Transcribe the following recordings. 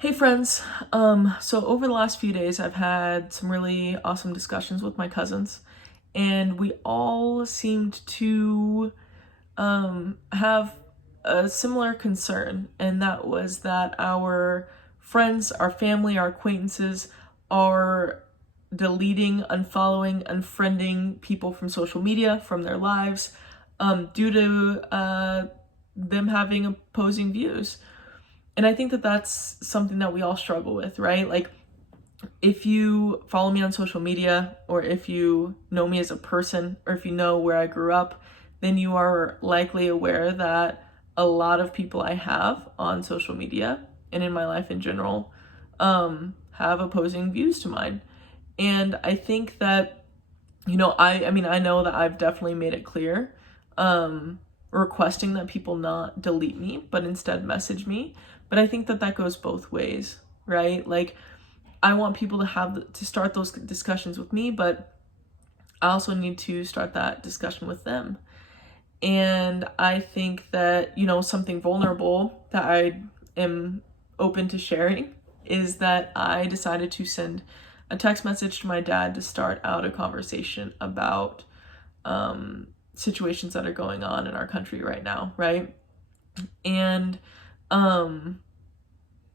Hey friends, so over the last few days I've had some really awesome discussions with my cousins, and we all seemed to have a similar concern, and that was that our friends, our family, our acquaintances are deleting, unfollowing, unfriending people from social media, from their lives, due to them having opposing views. And I think that that's something that we all struggle with, right? Like, if you follow me on social media, or if you know me as a person, or if you know where I grew up, then you are likely aware that a lot of people I have on social media and in my life in general have opposing views to mine. And I think that, I know that I've definitely made it clear, requesting that people not delete me, but instead message me. But I think that that goes both ways, right? Like, I want people to start those discussions with me, but I also need to start that discussion with them. And I think that, something vulnerable that I am open to sharing is that I decided to send a text message to my dad to start out a conversation about situations that are going on in our country right now, right? And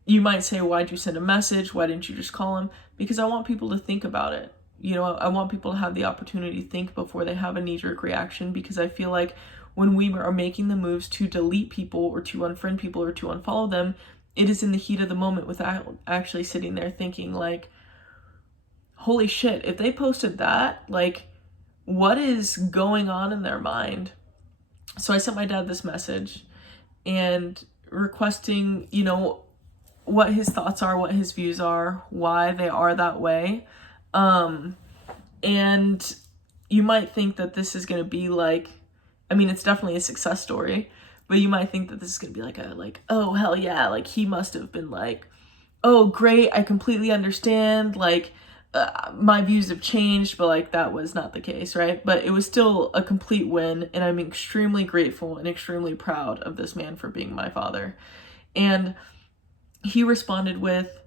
you might say, why'd you send a message? Why didn't you just call him? Because I want people to think about it. I want people to have the opportunity to think before they have a knee-jerk reaction, because I feel like when we are making the moves to delete people or to unfriend people or to unfollow them, it is in the heat of the moment without actually sitting there thinking like, holy shit, if they posted that, like, what is going on in their mind? So I sent my dad this message and requesting, what his thoughts are, what his views are, why they are that way. And you might think that this is going to be like, it's definitely a success story, but you might think that this is going to be oh, hell yeah, like he must have been like, oh, great, I completely understand, like, my views have changed, but like that was not the case, right? But it was still a complete win, and I'm extremely grateful and extremely proud of this man for being my father. And he responded with,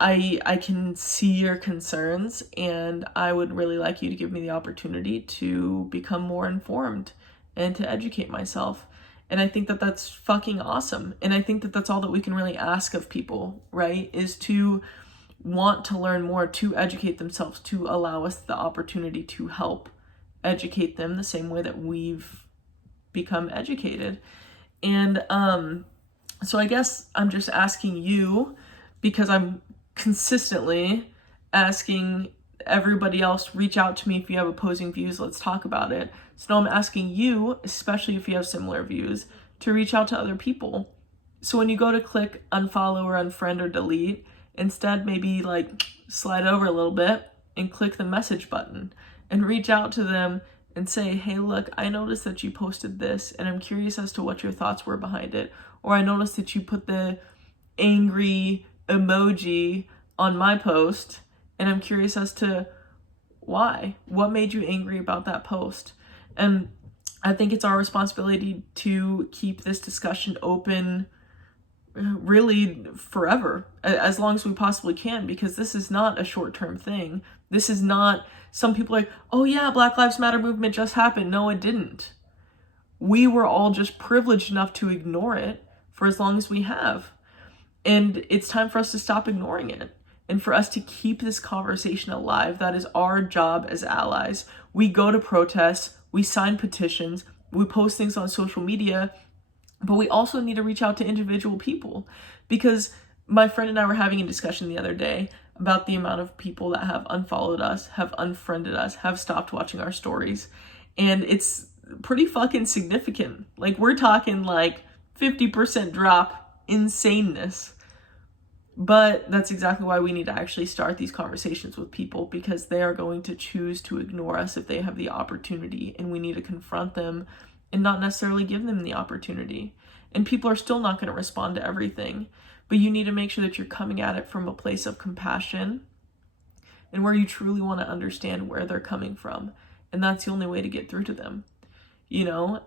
I can see your concerns, and I would really like you to give me the opportunity to become more informed and to educate myself. And I think that that's fucking awesome. And I think that that's all that we can really ask of people, right? Is to want to learn more, to educate themselves, to allow us the opportunity to help educate them the same way that we've become educated. And so I guess I'm just asking you, because I'm consistently asking everybody else, reach out to me if you have opposing views, let's talk about it. So now I'm asking you, especially if you have similar views, to reach out to other people. So when you go to click unfollow or unfriend or delete, instead maybe like slide over a little bit and click the message button and reach out to them and say, hey, look, I noticed that you posted this and I'm curious as to what your thoughts were behind it. Or I noticed that you put the angry emoji on my post and I'm curious as to why. What made you angry about that post? And I think it's our responsibility to keep this discussion open really forever, as long as we possibly can, because this is not a short-term thing. This is not, some people are like, oh yeah, Black Lives Matter movement just happened. No, it didn't. We were all just privileged enough to ignore it for as long as we have. And it's time for us to stop ignoring it and for us to keep this conversation alive. That is our job as allies. We go to protests, we sign petitions, we post things on social media, but we also need to reach out to individual people, because my friend and I were having a discussion the other day about the amount of people that have unfollowed us, have unfriended us, have stopped watching our stories. And it's pretty fucking significant. Like, we're talking like 50% drop, insaneness. But that's exactly why we need to actually start these conversations with people, because they are going to choose to ignore us if they have the opportunity, and we need to confront them and not necessarily give them the opportunity. And people are still not going to respond to everything, but you need to make sure that you're coming at it from a place of compassion and where you truly want to understand where they're coming from. And that's the only way to get through to them,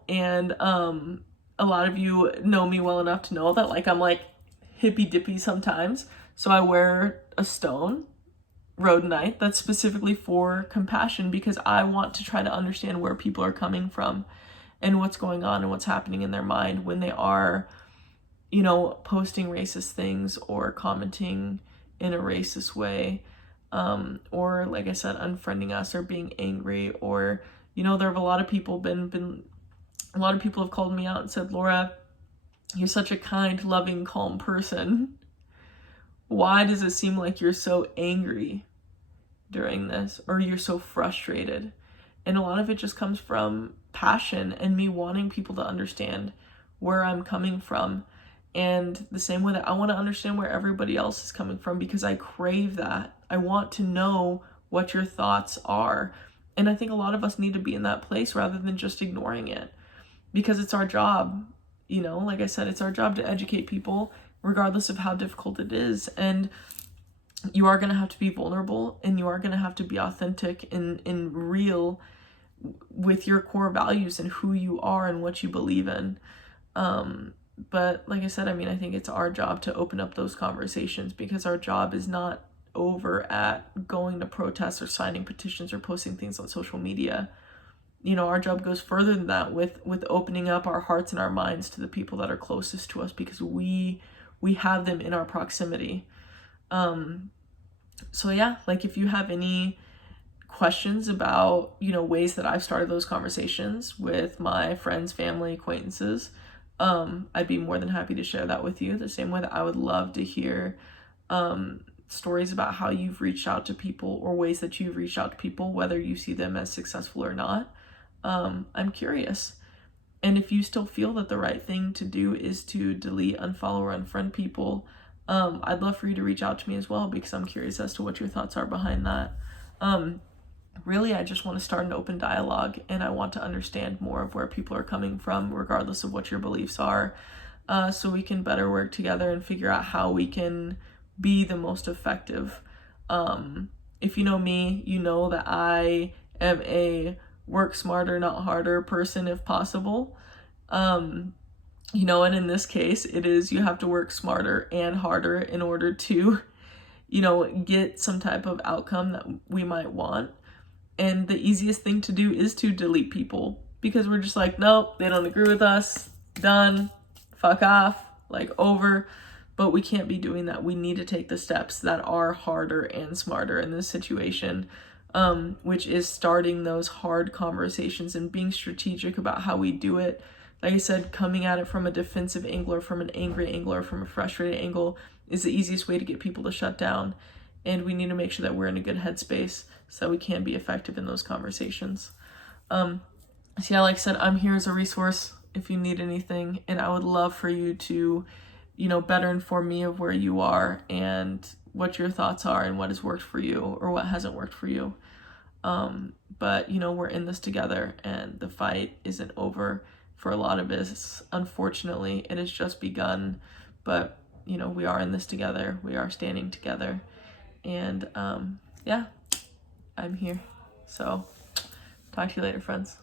And a lot of you know me well enough to know that, like, I'm like hippy dippy sometimes. So I wear a stone, rhodonite, that's specifically for compassion, because I want to try to understand where people are coming from and what's going on and what's happening in their mind when they are, you know, posting racist things or commenting in a racist way, or like I said, unfriending us or being angry, or, you know, there have a lot of people a lot of people have called me out and said, Laura, you're such a kind, loving, calm person. Why does it seem like you're so angry during this, or you're so frustrated? And a lot of it just comes from passion and me wanting people to understand where I'm coming from. And the same way that I want to understand where everybody else is coming from, because I crave that. I want to know what your thoughts are. And I think a lot of us need to be in that place rather than just ignoring it, because it's our job. You know, like I said, it's our job to educate people regardless of how difficult it is. And you are going to have to be vulnerable, and you are going to have to be authentic and real with your core values and who you are and what you believe in. But like I said, I mean, I think it's our job to open up those conversations, because our job is not over at going to protests or signing petitions or posting things on social media. You know, our job goes further than that with opening up our hearts and our minds to the people that are closest to us, because we have them in our proximity. So yeah, like if you have any questions about, you know, ways that I've started those conversations with my friends, family, acquaintances, I'd be more than happy to share that with you. The same way that I would love to hear stories about how you've reached out to people, or ways that you've reached out to people, whether you see them as successful or not. I'm curious. And if you still feel that the right thing to do is to delete, unfollow, or unfriend people, I'd love for you to reach out to me as well, because I'm curious as to what your thoughts are behind that. Really, I just want to start an open dialogue, and I want to understand more of where people are coming from, regardless of what your beliefs are, so we can better work together and figure out how we can be the most effective. If you know me, you know that I am a work smarter, not harder person if possible. You know, and in this case, it is, you have to work smarter and harder in order to, you know, get some type of outcome that we might want. And the easiest thing to do is to delete people, because we're just like, nope, they don't agree with us, done, fuck off, like over. But we can't be doing that. We need to take the steps that are harder and smarter in this situation, which is starting those hard conversations and being strategic about how we do it. Like I said, coming at it from a defensive angle, or from an angry angle, or from a frustrated angle is the easiest way to get people to shut down. And we need to make sure that we're in a good headspace so that we can be effective in those conversations. So yeah, like I said, I'm here as a resource if you need anything, and I would love for you to, you know, better inform me of where you are and what your thoughts are and what has worked for you or what hasn't worked for you. But, you know, we're in this together, and the fight isn't over for a lot of us. Unfortunately, it has just begun, but, you know, we are in this together. We are standing together. And yeah, I'm here. So talk to you later, friends.